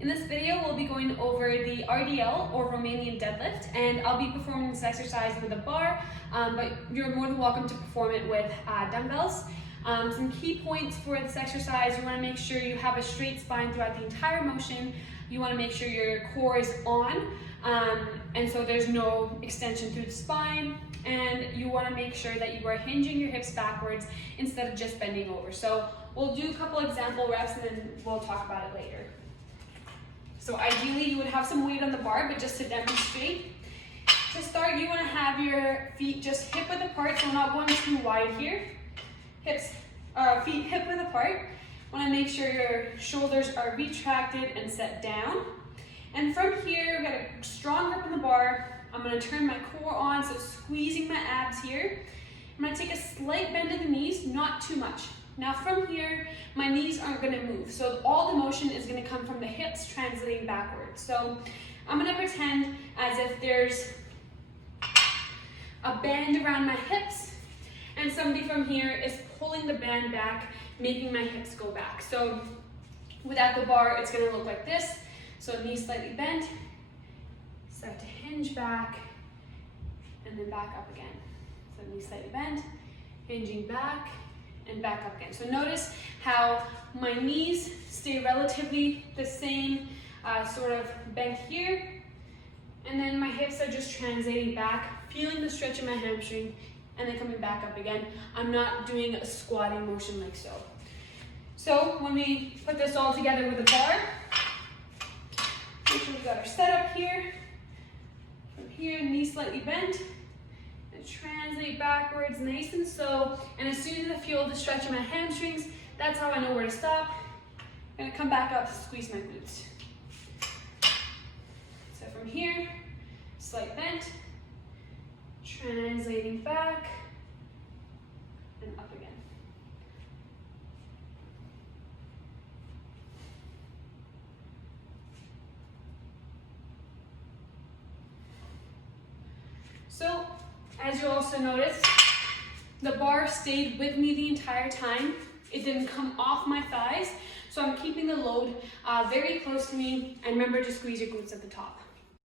In this video, we'll be going over the RDL or Romanian Deadlift, and I'll be performing this exercise with a bar, but you're more than welcome to perform it with dumbbells. Some key points for this exercise: you want to make sure you have a straight spine throughout the entire motion. You want to make sure your core is on, and so there's no extension through the spine. And you want to make sure that you are hinging your hips backwards instead of just bending over. So we'll do a couple example reps and then we'll talk about it later. So ideally you would have some weight on the bar, but just to demonstrate, to start you want to have your feet just hip width apart, so we're not going too wide here. Feet hip width apart. Want to make sure your shoulders are retracted and set down. And from here, get a strong grip on the bar. I'm going to turn my core on, so squeezing my abs here. I'm going to take a slight bend of the knees, not too much. Now from here, my knees aren't going to move, so all the motion is going to come from the hips translating backwards. So I'm going to pretend as if there's a band around my hips, and somebody from here is pulling the band back, making my hips go back. So without the bar, it's going to look like this. So knees slightly bent, start to hinge back, and then back up again. So knees slightly bent, hinging back, and back up again. So notice how my knees stay relatively the same, sort of bent here, and then my hips are just translating back, feeling the stretch in my hamstring, and then coming back up again. I'm not doing a squatting motion like so. So when we put this all together with a bar, make sure we got our setup here. From here, knees slightly bent. And translate backwards, nice and slow. And as soon as I feel the stretch in my hamstrings, that's how I know where to stop. I'm gonna come back up to squeeze my glutes. So from here, slight bend, translating back, and up again. So, as you also notice, the bar stayed with me the entire time. It didn't come off my thighs, so I'm keeping the load very close to me, and remember to squeeze your glutes at the top.